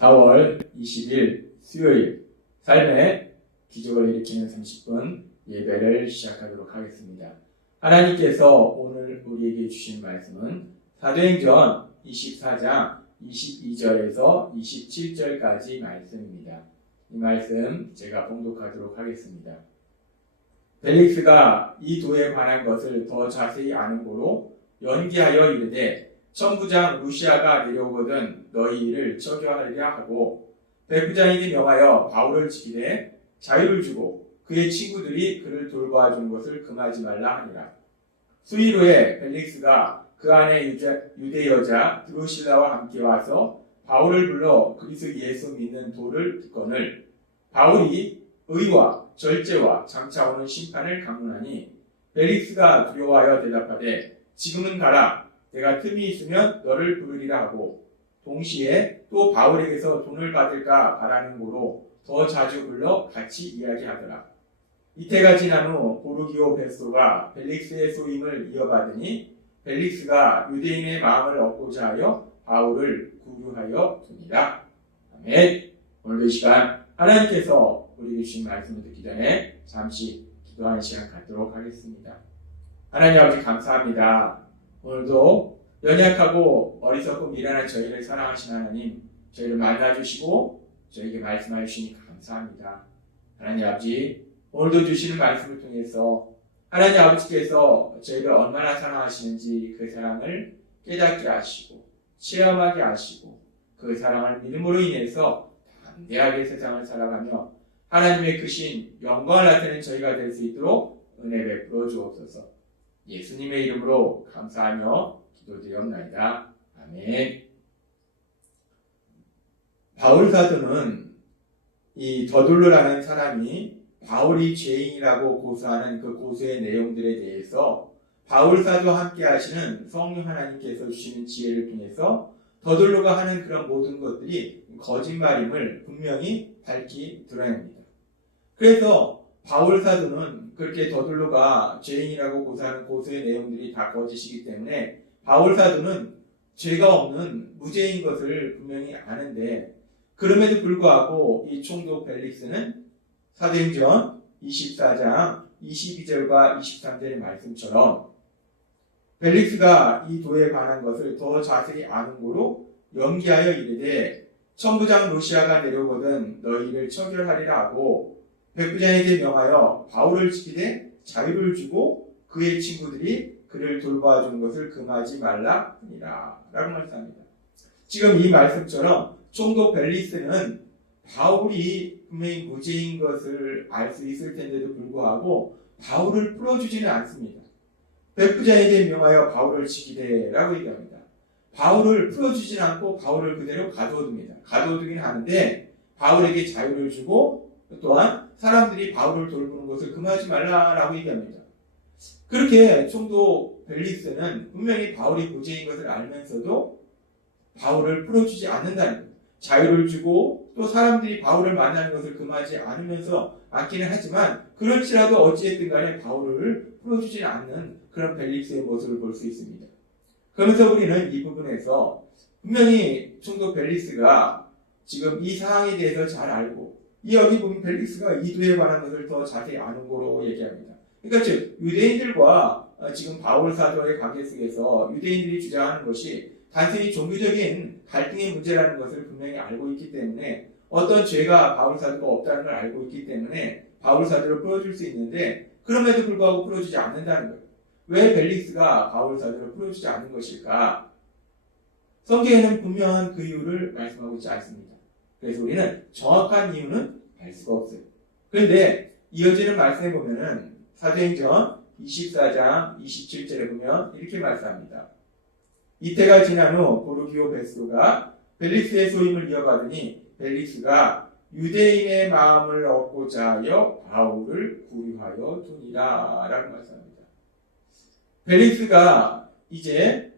4월 20일 수요일 삶의 기적을 일으키는 30분 예배를 시작하도록 하겠습니다. 하나님께서 오늘 우리에게 주신 말씀은 사도행전 24장 22절에서 27절까지 말씀입니다. 이 말씀 제가 봉독하도록 하겠습니다. 벨릭스가 이 도에 관한 것을 더 자세히 아는 고로 연기하여 이르되 천부장 루시아가 내려오거든 너희 일을 처결하리라 하고 백부장에게 명하여 바울을 지키되 자유를 주고 그의 친구들이 그를 돌봐준 것을 금하지 말라 하니라. 수일 후에 벨릭스가 그 안에 유대 여자 드루실라와 함께 와서 바울을 불러 그리스도 예수 믿는 도를 듣거늘 바울이 의와 절제와 장차 오는 심판을 강론하니 벨릭스가 두려워하여 대답하되 지금은 가라. 내가 틈이 있으면 너를 부르리라 하고 동시에 또 바울에게서 돈을 받을까 바라는 고로 더 자주 불러 같이 이야기하더라. 이때가 지난 후 보르기오 베소가 벨릭스의 소임을 이어받으니 벨릭스가 유대인의 마음을 얻고자 하여 바울을 구류하여 두니라. 아멘. 오늘 이 시간 하나님께서 우리에게 주신 말씀을 듣기 전에 잠시 기도하는 시간 갖도록 하겠습니다. 하나님 아버지 감사합니다. 오늘도 연약하고 어리석고 미련한 저희를 사랑하신 하나님, 저희를 만나주시고 저에게 말씀하여 주시니 감사합니다. 하나님 아버지, 오늘도 주시는 말씀을 통해서 하나님 아버지께서 저희를 얼마나 사랑하시는지 그 사랑을 깨닫게 하시고 체험하게 하시고 그 사랑을 믿음으로 인해서 담대하게 세상을 살아가며 하나님의 크신 영광을 나타내는 저희가 될 수 있도록 은혜 베풀어 주옵소서. 예수님의 이름으로 감사하며 기도드리옵나이다. 아멘. 바울 사도는 이 더둘러라는 사람이 바울이 죄인이라고 고소하는 그 고소의 내용들에 대해서 바울 사도와 함께 하시는 성령 하나님께서 주시는 지혜를 통해서 더둘러가 하는 그런 모든 것들이 거짓말임을 분명히 밝히 드러냅니다. 그래서 바울 사도는 그렇게 더둘러가 죄인이라고 고소하는 고소의 내용들이 다 거짓이기 때문에 바울 사도는 죄가 없는 무죄인 것을 분명히 아는데 그럼에도 불구하고 이 총독 벨릭스는 사도행전 24장 22절과 23절의 말씀처럼 벨릭스가 이 도에 관한 것을 더 자세히 아는 고로 연기하여 이르되 천부장 루시아가 내려오거든 너희를 처결하리라 하고 백부장에게 명하여 바울을 지키되 자유를 주고 그의 친구들이 그를 돌봐준 것을 금하지 말라 하니라 라고 말씀합니다. 지금 이 말씀처럼 총독 벨릭스는 바울이 분명히 무죄인 것을 알 수 있을 텐데도 불구하고 바울을 풀어주지는 않습니다. 백부장에게 명하여 바울을 지키되 라고 얘기합니다. 바울을 풀어주지는 않고 바울을 그대로 가두어둡니다. 가두어두긴 하는데 바울에게 자유를 주고 또한 사람들이 바울을 돌보는 것을 금하지 말라라고 얘기합니다. 그렇게 총독 벨릭스는 분명히 바울이 무죄인 것을 알면서도 바울을 풀어주지 않는다는 거예요. 자유를 주고 또 사람들이 바울을 만나는 것을 금하지 않으면서 않기는 하지만 그럴지라도 어찌됐든 간에 바울을 풀어주지 않는 그런 벨릭스의 모습을 볼 수 있습니다. 그러면서 우리는 이 부분에서 분명히 총독 벨릭스가 지금 이 상황에 대해서 잘 알고 이 여기 보면 벨릭스가 이도에 관한 것을 더 자세히 아는 거로 얘기합니다. 그러니까 즉 유대인들과 지금 바울 사도의 관계 속에서 유대인들이 주장하는 것이 단순히 종교적인 갈등의 문제라는 것을 분명히 알고 있기 때문에 어떤 죄가 바울 사도가 없다는 걸 알고 있기 때문에 바울 사도를 풀어줄 수 있는데 그럼에도 불구하고 풀어주지 않는다는 거예요. 왜 벨릭스가 바울 사도를 풀어주지 않는 것일까? 성경에는 분명한 그 이유를 말씀하고 있지 않습니다. 그래서 우리는 정확한 이유는 알 수가 없어요. 그런데 이어지는 말씀에 보면은 사도행전 24장 27절에 보면 이렇게 말씀합니다. 이때가 지난 후 보르기오 베소가 벨릭스의 소임을 이어받으니 벨릭스가 유대인의 마음을 얻고자 하여 바울을 구류하여 두니라 라고 말씀합니다. 벨릭스가 이제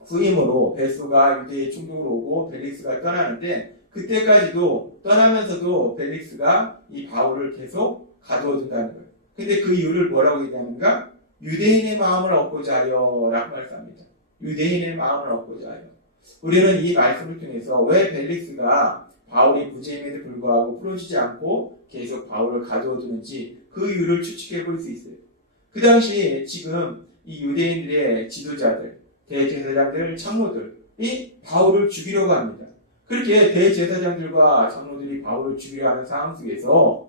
후임으로 베소가 유대의 총독으로 오고 벨릭스가 떠나는데 그때까지도 떠나면서도 벨릭스가 이 바울을 계속 가두어둔다는 거예요. 근데 그 이유를 뭐라고 얘기하는가? 유대인의 마음을 얻고자 하여 라고 말씀합니다. 유대인의 마음을 얻고자 하여. 우리는 이 말씀을 통해서 왜 벨릭스가 바울이 부재임에도 불구하고 풀어주지 않고 계속 바울을 가두어두는지 그 이유를 추측해 볼 수 있어요. 그 당시 지금 이 유대인들의 지도자들, 대제사장들, 장로들이 바울을 죽이려고 합니다. 그렇게 대제사장들과 장로들이 바울을 죽이려 하는 상황 속에서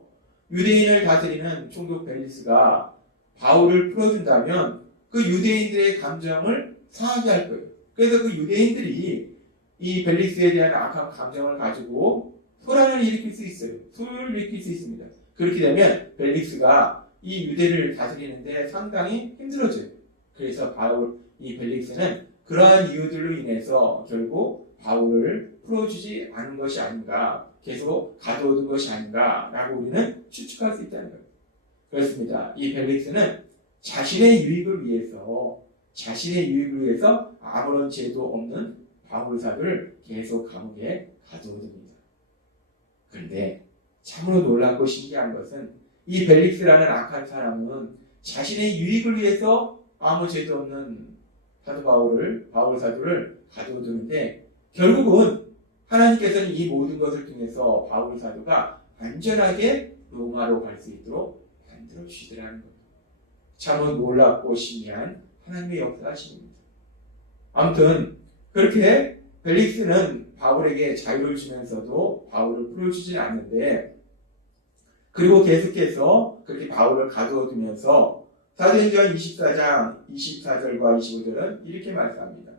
유대인을 다스리는 총독 벨릭스가 바울을 풀어준다면 그 유대인들의 감정을 상하게 할 거예요. 그래서 그 유대인들이 이 벨릭스에 대한 악한 감정을 가지고 소란을 일으킬 수 있어요. 소요를 일으킬 수 있습니다. 그렇게 되면 벨릭스가 이 유대를 다스리는데 상당히 힘들어져요. 그래서 이 벨릭스는 그러한 이유들로 인해서 결국 바울을 풀어주지 않은 것이 아닌가, 계속 가둬둔 것이 아닌가라고 우리는 추측할 수 있다는 거예요. 그렇습니다. 이 벨릭스는 자신의 유익을 위해서 아무런 죄도 없는 바울 사도를 계속 감옥에 가두어둡니다. 그런데 참으로 놀랍고 신기한 것은 이 벨릭스라는 악한 사람은 자신의 유익을 위해서 아무 죄도 없는 바울 사도를 가두어두는데 결국은 하나님께서는 이 모든 것을 통해서 바울 사도가 안전하게 로마로 갈 수 있도록 만들어 주시더라는 거예요. 참으로 놀랍고 신기한 하나님의 역사하심입니다. 아무튼 그렇게 벨릭스는 바울에게 자유를 주면서도 바울을 풀어주지 않는데, 그리고 계속해서 그렇게 바울을 가두어두면서 사도행전 24장 24절과 25절은 이렇게 말씀합니다.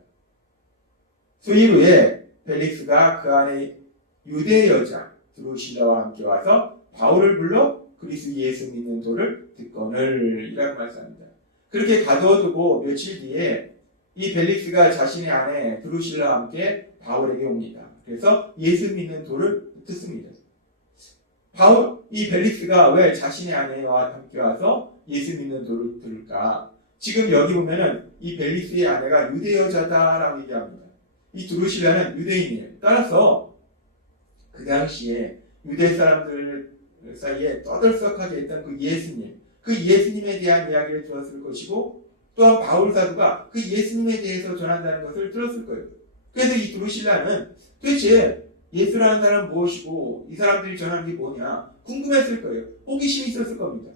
수일 후에 벨릭스가 그 안에 유대 여자 드루실라와 함께 와서 바울을 불러 그리스도 예수 믿는 도를 듣거늘 이라고 말씀합니다. 그렇게 가두어두고 며칠 뒤에 이 벨릭스가 자신의 아내 드루실라와 함께 바울에게 옵니다. 그래서 예수 믿는 도를 듣습니다. 이 벨릭스가 왜 자신의 아내와 함께 와서 예수 믿는 도를 들을까? 지금 여기 보면은 이 벨릭스의 아내가 유대 여자다라고 얘기합니다. 이 드루실라는 유대인이에요. 따라서 그 당시에 유대 사람들 사이에 떠들썩하게 했던 그 예수님에 대한 이야기를 들었을 것이고, 또한 바울 사도가 그 예수님에 대해서 전한다는 것을 들었을 거예요. 그래서 이 드루실라는 도대체 예수라는 사람은 무엇이고 이 사람들이 전하는 게 뭐냐 궁금했을 거예요. 호기심이 있었을 겁니다.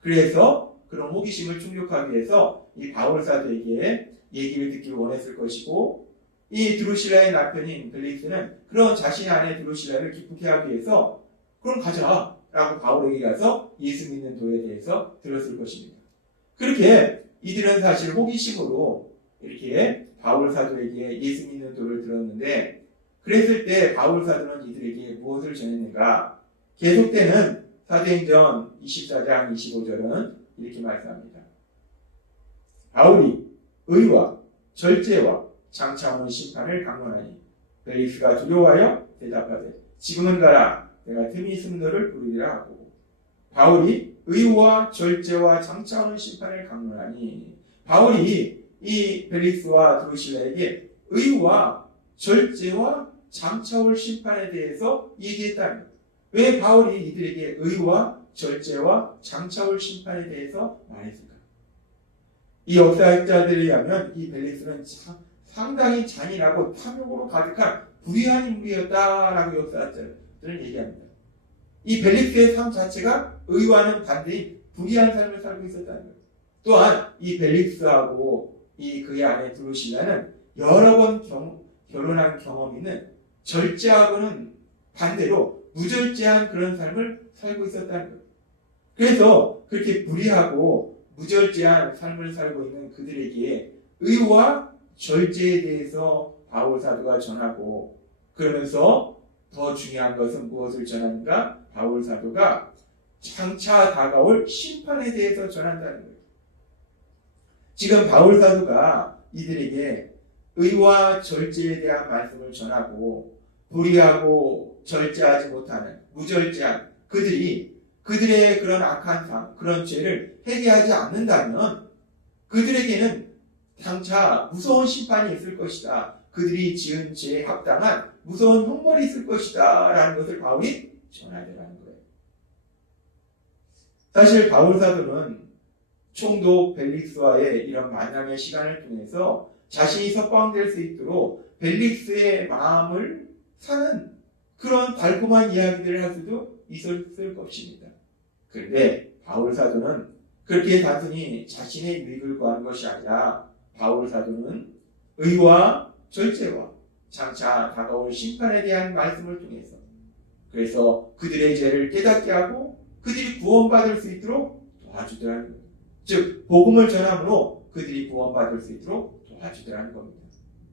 그래서 그런 호기심을 충족하기 위해서 이 바울 사도에게 얘기를 듣기 원했을 것이고, 이 드루실라의 남편인 벨릭스는 그런 자신의 아내 드루실라를 기쁘게 하기 위해서 그럼 가자 라고 바울에게 가서 예수 믿는 도에 대해서 들었을 것입니다. 그렇게 이들은 사실 호기심으로 이렇게 바울 사도에게 예수 믿는 도를 들었는데, 그랬을 때 바울 사도는 이들에게 무엇을 전했는가? 계속되는 사도행전 24장 25절은 이렇게 말씀합니다. 바울이 의와 절제와 장차 오는 심판을 강론하니 벨릭스가 두려워하여 대답하되 지금은 가라, 내가 틈이 있으면 너를 부르리라 하고, 바울이 의와 절제와 장차 오는 심판을 강론하니, 바울이 이 벨릭스와 드루실라에게 의와 절제와 장차 올 심판에 대해서 얘기했다는 거예요. 왜 바울이 이들에게 의와 절제와 장차 올 심판에 대해서 말했을까? 이 역사학자들에 의하면 이 벨릭스는 상당히 잔인하고 탐욕으로 가득한 불의한 인물이었다라고 역사학자들은 얘기합니다. 이 벨릭스의 삶 자체가 의와는 반대인 불의한 삶을 살고 있었다는 거예요. 또한 이 벨릭스하고 그의 아내 드루실라는 여러 번 결혼한 경험이 있는 절제하고는 반대로 무절제한 그런 삶을 살고 있었다는 거예요. 그래서 그렇게 불의하고 무절제한 삶을 살고 있는 그들에게 의와 절제에 대해서 바울 사도가 전하고, 그러면서 더 중요한 것은 무엇을 전하는가? 바울 사도가 장차 다가올 심판에 대해서 전한다는 거예요. 지금 바울 사도가 이들에게 의와 절제에 대한 말씀을 전하고, 불의하고 절제하지 못하는 무절제한 그들의 그런 악한 삶, 그런 죄를 회개하지 않는다면 그들에게는 장차 무서운 심판이 있을 것이다. 그들이 지은 죄에 합당한 무서운 형벌이 있을 것이다 라는 것을 바울이 전하더라는 거예요. 사실 바울 사도는 총독 벨릭스와의 이런 만남의 시간을 통해서 자신이 석방될 수 있도록 벨릭스의 마음을 사는 그런 달콤한 이야기들을 할 수도 있었을 것입니다. 그런데 바울 사도는 그렇게 단순히 자신의 유익을 구하는 것이 아니라 바울 사도는 의와 절제와 장차 다가올 심판에 대한 말씀을 통해서 그래서 그들의 죄를 깨닫게 하고 그들이 구원받을 수 있도록 도와주더라는 겁니다. 즉 복음을 전함으로 그들이 구원받을 수 있도록 도와주더라는 겁니다.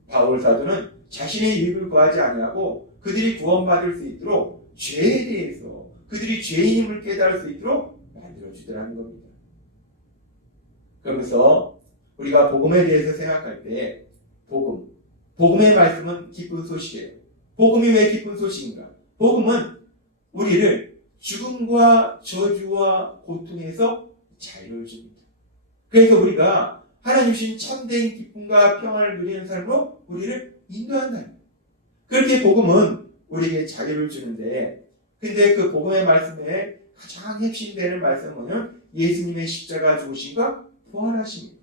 바울 사도는 자신의 유익을 구하지 아니하고 그들이 구원받을 수 있도록 죄에 대해서 그들이 죄인임을 깨달을 수 있도록 만들어주더라는 겁니다. 그러면서 우리가 복음에 대해서 생각할 때 복음의 말씀은 기쁜 소식이에요. 복음이 왜 기쁜 소식인가? 복음은 우리를 죽음과 저주와 고통에서 자유를 줍니다. 그래서 우리가 하나님 주신 참된 기쁨과 평안을 누리는 삶으로 우리를 인도한다는 거예요. 그렇게 복음은 우리에게 자유를 주는데 근데 그 복음의 말씀에 가장 핵심되는 말씀은 뭐냐면 예수님의 십자가 죽으심과 부활하십니다.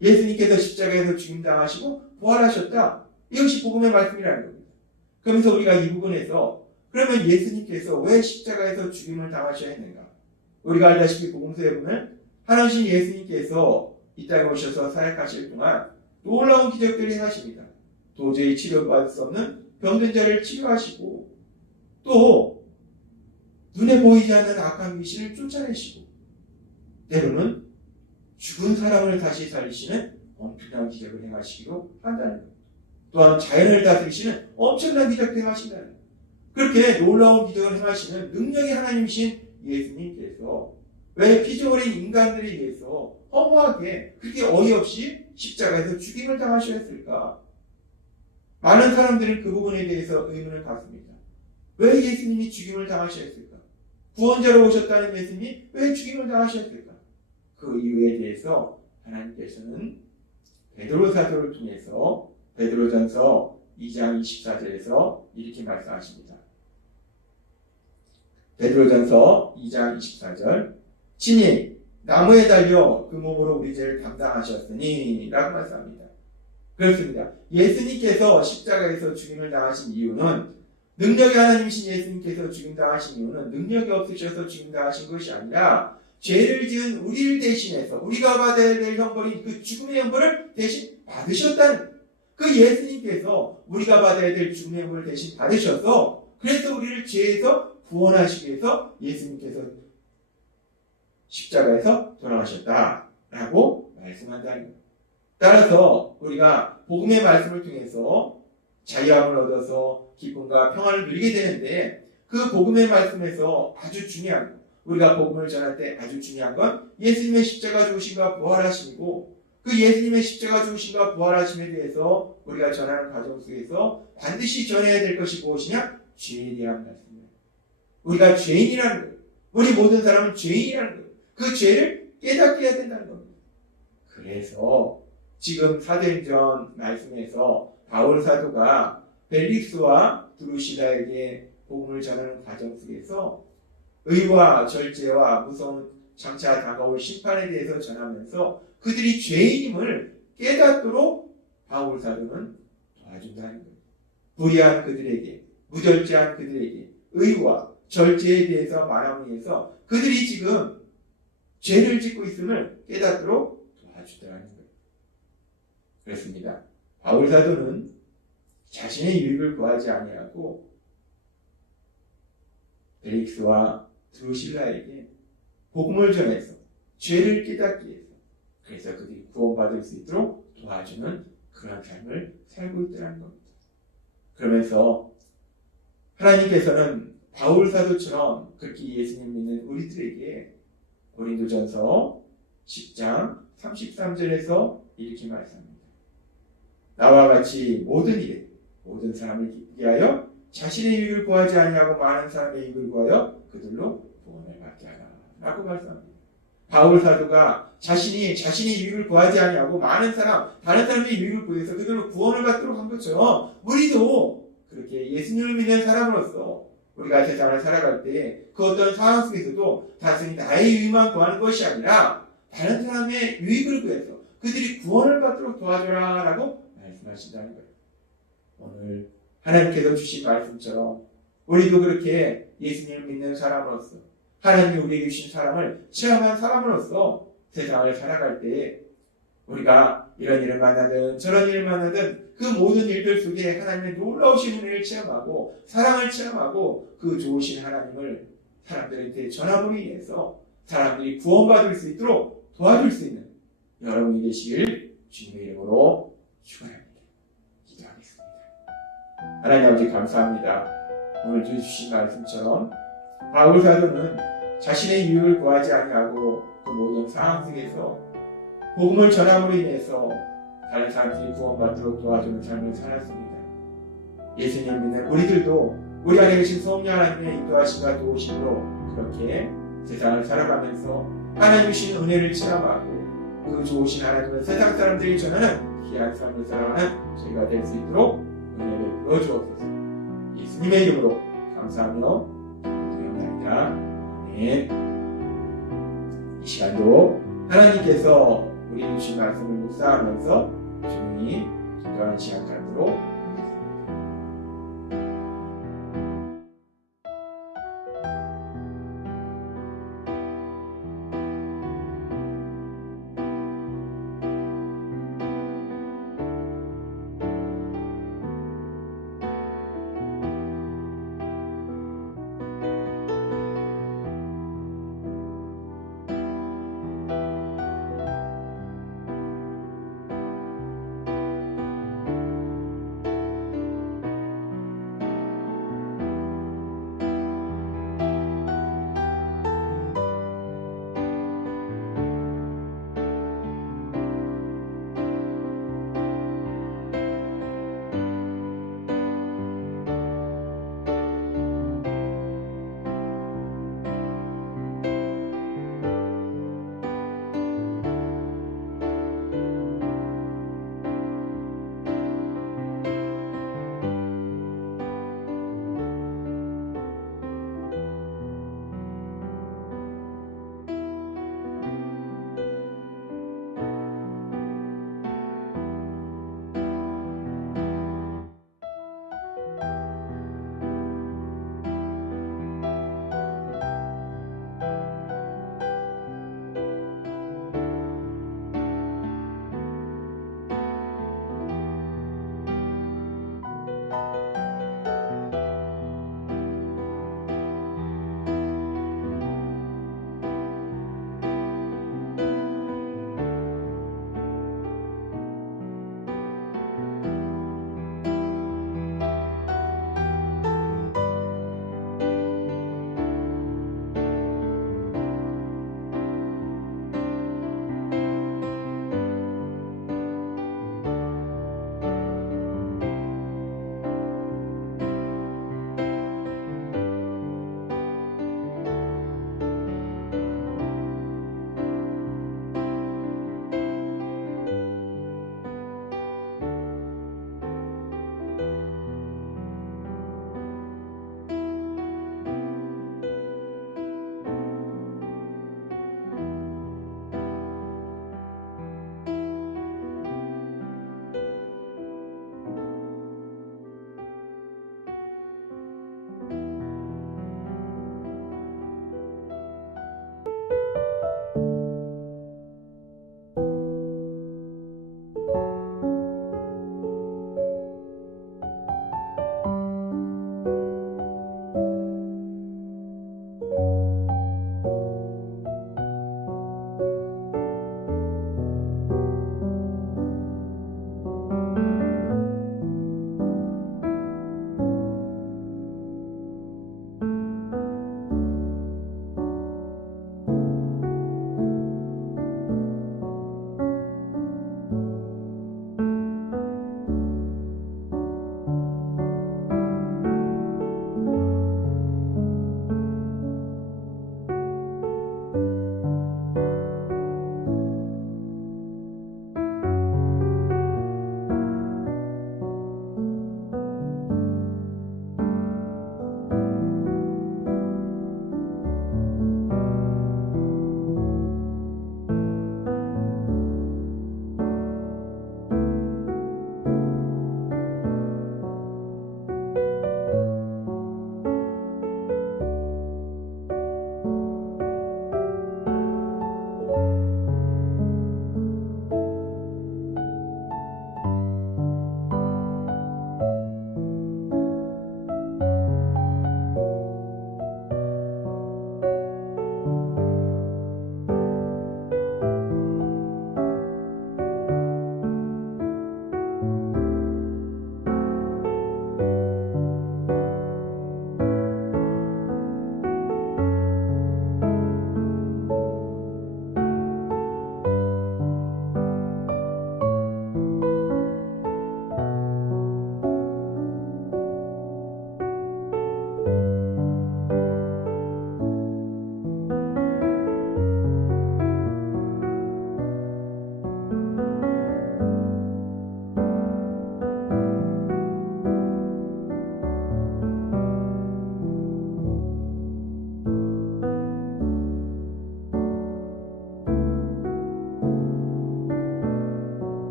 예수님께서 십자가에서 죽임당하시고 부활하셨다. 이것이 복음의 말씀이라는 겁니다. 그러면서 우리가 이 부분에서 그러면 예수님께서 왜 십자가에서 죽임을 당하셔야 했는가? 우리가 알다시피 복음서에 보면 하나님 예수님께서 이 땅에 오셔서 사역하실 동안 놀라운 기적들을 행하십니다. 도저히 치료받을 수 없는 병든 자를 치료하시고 또 눈에 보이지 않는 악한 귀신을 쫓아내시고 때로는 죽은 사람을 다시 살리시는 엄청난 기적을 행하시기로 한다는 것. 또한 자연을 다스리시는 엄청난 기적을 행하신다는 것. 그렇게 놀라운 기적을 행하시는 능력의 하나님이신 예수님께서 왜 피조물인 인간들에 의해서 허무하게 그렇게 어이없이 십자가에서 죽임을 당하셔야 했을까? 많은 사람들은 그 부분에 대해서 의문을 갖습니다. 왜 예수님이 죽임을 당하셔야 했을까? 구원자로 오셨다는 예수님이 왜 죽임을 당하셔야 했을까? 그 이유에 대해서 하나님께서는 베드로 사도를 통해서 베드로전서 2장 24절에서 이렇게 말씀하십니다. 베드로전서 2장 24절 친히 나무에 달려 그 몸으로 우리 죄를 담당하셨으니 라고 말씀합니다. 그렇습니다. 예수님께서 십자가에서 죽임을 당하신 이유는 능력이 하나님이신 예수님께서 죽임당하신 이유는 능력이 없으셔서 죽임당하신 것이 아니라 죄를 지은 우리를 대신해서 우리가 받아야 될 형벌인 그 죽음의 형벌을 대신 받으셨다는 그 예수님께서 우리가 받아야 될 죽음의 형벌을 대신 받으셔서 그래서 우리를 죄에서 구원하시기 위해서 예수님께서 십자가에서 돌아가셨다라고 말씀한다는 거예요. 따라서 우리가 복음의 말씀을 통해서 자유함을 얻어서 기쁨과 평안을 누리게 되는데 그 복음의 말씀에서 아주 중요한 것, 우리가 복음을 전할 때 아주 중요한 건 예수님의 십자가 죽으심과 부활하심이고 그 예수님의 십자가 죽으심과 부활하심에 대해서 우리가 전하는 과정 속에서 반드시 전해야 될 것이 무엇이냐? 죄에 대한 말씀이에요. 우리가 죄인이라는 거예요. 우리 모든 사람은 죄인이라는 거예요. 그 죄를 깨닫게 해야 된다는 겁니다. 그래서 지금 사도행전 말씀에서 바울 사도가 벨릭스와 드루실라에게 복음을 전하는 과정 속에서 의와 절제와 무서운 장차 다가올 심판에 대해서 전하면서 그들이 죄인임을 깨닫도록 바울 사도는 도와준다는 거예요. 불의한 그들에게, 무절제한 그들에게 의와 절제에 대해서 말함에 의해서 그들이 지금 죄를 짓고 있음을 깨닫도록 도와주더라는 거예요. 그렇습니다. 바울 사도는 자신의 유익을 구하지 아니하고 벨릭스와 드루실라에게 복음을 전해서 죄를 깨닫기 위해서 그래서 그들이 구원받을 수 있도록 도와주는 그런 삶을 살고 있더라는 겁니다. 그러면서 하나님께서는 바울 사도처럼 그렇게 예수님 믿는 우리들에게 고린도전서 10장 33절에서 이렇게 말씀합니다. 나와 같이 모든 일에 모든 사람을 기쁘게 하여 자신의 유익을 구하지 아니하고 많은 사람의 유익을 구하여 그들로 구원을 받게 하라 라고 말씀합니다. 바울 사도가 자신의 유익을 구하지 아니하고 많은 사람, 다른 사람의 유익을 구해서 그들로 구원을 받도록 한 것처럼 우리도 그렇게 예수님을 믿는 사람으로서 우리가 세상을 살아갈 때 그 어떤 상황 속에서도 단순히 나의 유익만 구하는 것이 아니라 다른 사람의 유익을 구해서 그들이 구원을 받도록 도와줘라 라고 말씀하신다는 거예요. 오늘 하나님께서 주신 말씀처럼 우리도 그렇게 예수님을 믿는 사람으로서 하나님이 우리에게 주신 사람을 체험한 사람으로서 세상을 살아갈 때 우리가 이런 일을 만나든 저런 일을 만나든 그 모든 일들 속에 하나님의 놀라우신 은혜를 체험하고 사랑을 체험하고 그 좋으신 하나님을 사람들한테 전함으로 인해서 사람들이 구원받을 수 있도록 도와줄 수 있는 여러분이 되시길 주님의 이름으로 축원합니다. 기도하겠습니다. 하나님 아버지 감사합니다. 오늘 주신 말씀처럼 바울 사도는 자신의 유익을 구하지 아니하고 그 모든 상황 속에서 복음을 전함으로 인해서 다른 사람들이 구원받도록 도와주는 삶을 살았습니다. 예수님을 믿는 우리들도 우리 안에 계신 성령 하나님의 인도하심과 도우심으로 그렇게 세상을 살아가면서 하나님 주신 은혜를 체험하고 그 좋으신 하나님을 세상 사람들이 전하는 귀한 삶을 살아가는 저희가 될 수 있도록 은혜를 베풀어 주옵소서. 예수님의 이름으로 감사하며 기도합니다. 아멘. 이 시간도 하나님께서 우리 주신 말씀을 묵상하면서 조용히 기도하는 시간 갖도록